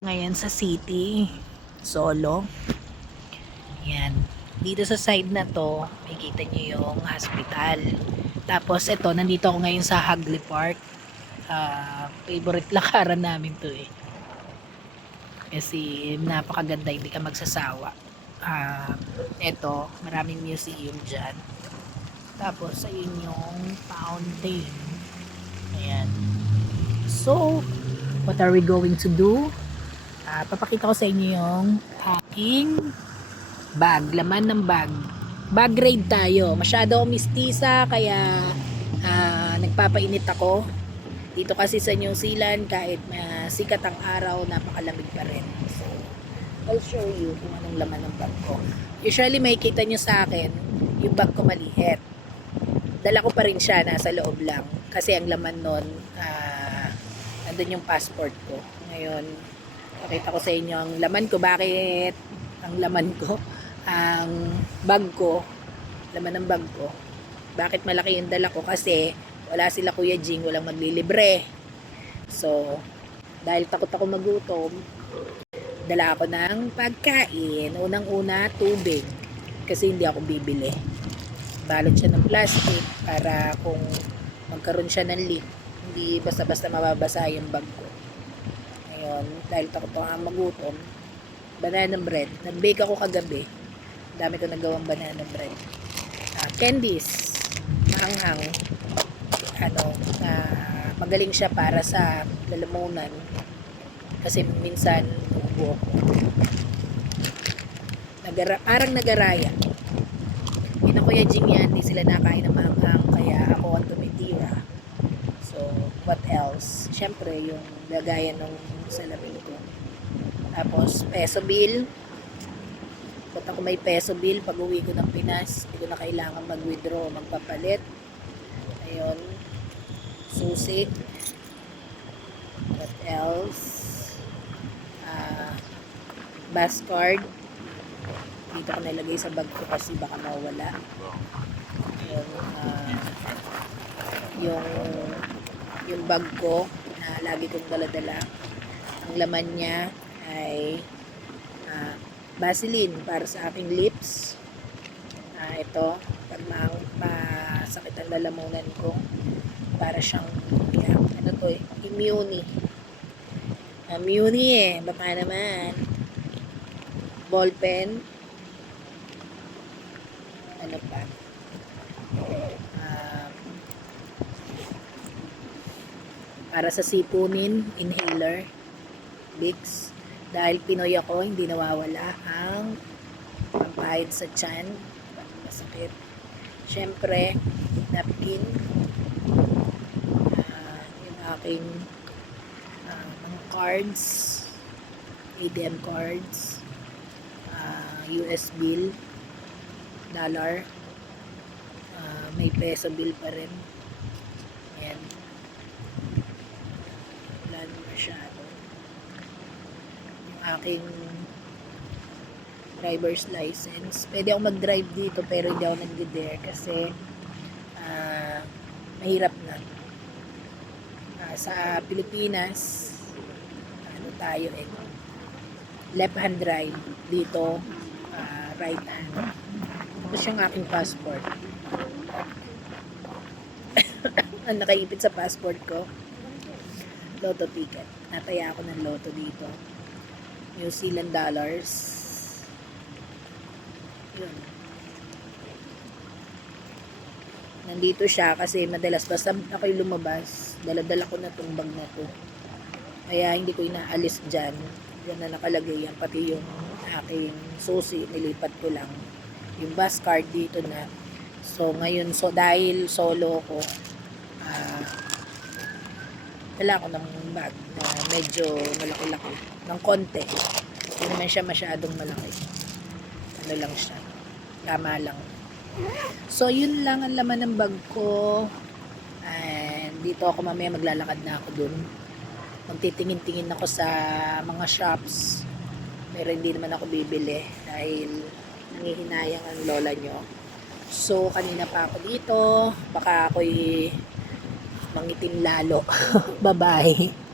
Ngayon sa city, solo. Yan. Dito sa side na to, makikita nyo yung hospital. Tapos ito, nandito ako ngayon sa Hagley Park. Favorite lakaran namin to eh. Kasi napakaganda, hindi ka magsasawa. Ito, maraming museum dyan. Tapos ayun yung fountain. Ayan. So, what are we going to do? Papakita ko sa inyo yung aking bag, laman ng bag. Bag raid tayo. Masyado ako mistisa kaya nagpapainit ako. Dito kasi sa New Zealand kahit sikat ang araw, napakalamig pa rin. So, I'll show you kung anong laman ng bag ko. Usually makikita nyo sa akin yung bag ko maliit. Dala ko pa rin siya, nasa loob lang. Kasi ang laman nun, nandun yung passport ko. Ngayon, pakita ko sa inyo ang laman ko. Bakit ang laman ko? Ang bag ko, laman ng bag ko. Bakit malaki yung dala ko? Kasi wala sila Kuya Jing, walang maglilibre. So, dahil takot ako magutom, dala ako ng pagkain. Unang-una, tubig. Kasi hindi ako bibili. Balot siya ng plastic para kung magkaroon siya ng leak, hindi basta-basta mababasa yung bag ko. Ngayon, dahil takot ako magutom, banana bread. Nag-bake ako kagabi. Dami ko nagawang banana bread. Candies. Maanghang. Magaling siya para sa lalamunan. Kasi minsan, ubo ako. Parang nagaraya. Yun ang Kuya Jing yan, hindi sila nakain ng maanghang, kaya ako ang tumitira. So, what else? Siyempre, yung lagayan ng salamin ko. Tapos, peso bill. Ba't ako may peso bill? Pag uwi ko ng Pinas, hindi ko na kailangan mag-withdraw, magpapalit. Ayun. Susi. What else? Bus card. Dito ko nilagay sa bag ko kasi baka mawala. Yung bag ko na lagi kong dala-dala, ang laman niya ay Vaseline para sa aking lips. Ito, pag masakit ang lalamunan ko, para siyang ano to eh, Imuni. Imuni eh, baka naman. Ball pen. Ano pa? Para sa sipunin, inhaler, Vicks. Dahil Pinoy ako, hindi nawawala ang pampahid sa tiyan. Masakit. Siyempre, napkin. Yung aking mga cards, ATM cards, US bill, dollar, may peso bill pa rin. Ayan. Wala na masyado. Yung aking driver's license. Pwede ako mag-drive dito pero hindi ako nagdi-dare kasi mahirap na. Sa Pilipinas, ano tayo eh, left hand drive. Dito, right hand. Ito yung aking passport. Ang nakaipit sa passport ko, lotto ticket. Nataya ako ng lotto dito. New Zealand dollars. Yun. Nandito siya kasi madalas basta ako'y lumabas, dala-dala ko na tong bag na to. Kaya hindi ko inaalis dyan. Yan na nakalagay yan. Pati yung aking susi, nilipat ko lang. Yung bus card dito na. So ngayon, dahil solo ko, dala ko ng bag na medyo malaki-laki. Ng konti. Hindi naman siya masyadong malaki. Ano lang siya. Tama lang. So yun lang ang laman ng bag ko. And dito ako mamaya maglalakad na ako dun. Magtitingin-tingin ako sa mga shops. Pero hindi naman ako bibili dahil nangihinayang ang lola nyo. So kanina pa ako dito. Baka ako'y mangitim lalo. Bye-bye.